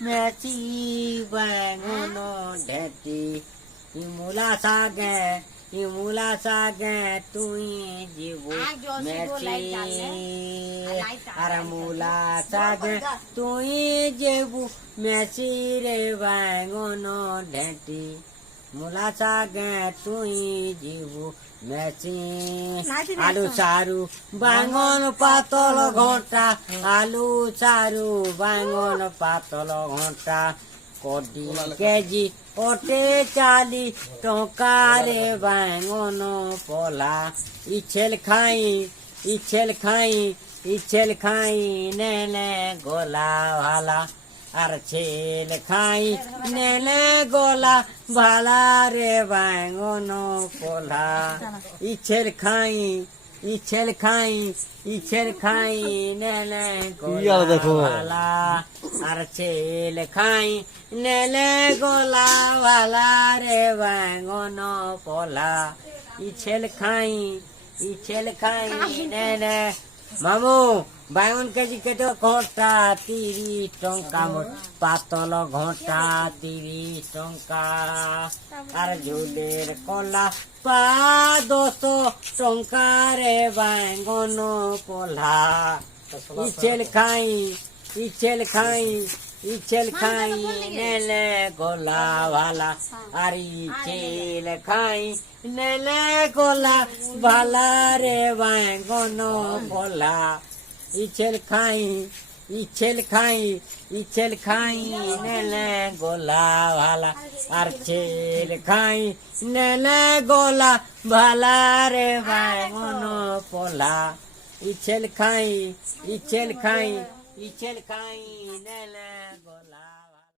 Messi বাঙন ঢেটি ইমুলা সাগে তুই জীবু Messi আর মূলা সাগে তুই যেবু মেচি রে বাঙন ঢেটি মূলা সাগে তুই জীবু মেচি আলু চারু বাঙন পাতল ঘন্টা আলু চারু বাঙন পাতল ঘন্টা কোটি কেজি ওটে 40 টঙ্কারে বাঙন পলা ইছেল খাই নেলে গোলা ভালা আর ছেল খাই নেলে গোলা ভালা রে বাঙন পোলা ইছেল খাই নেলে গোলা ভালা আর ছেল খাই নেলে গোলা ভালা রে বাঙন পোলা ইছেল খাই নেলে মামু বাঙন কেজি কেটে ঘন্টা 30 টঙ্কা পাতল ঘন্টা 30 টঙ্কা আর ঝুলের কলা পা 200 টঙ্কা রে বাঙন পোলা ইছেল খাই নেলে গোলা ভালা আর ইছেল খাই নেলে গোলা ভালা রে বাঙন পোলা ইছেল খাই নেলে গোলা ভালা আর ছেল খাই নেলে গোলা ভালা রে বাঙন পোলা ইছেল খাই নেলে